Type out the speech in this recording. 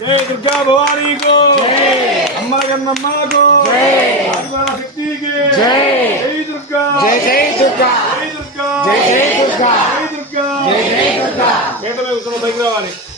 जय दुर्गा भवानी को, अम्मा जगन्नम्मा को, शक्ति के जय दुर्गा, जय जय दुर्गा, जय दुर्गा, जय जय दुर्गा, जय दुर्गा, जय जय दुर्गा। में उसमें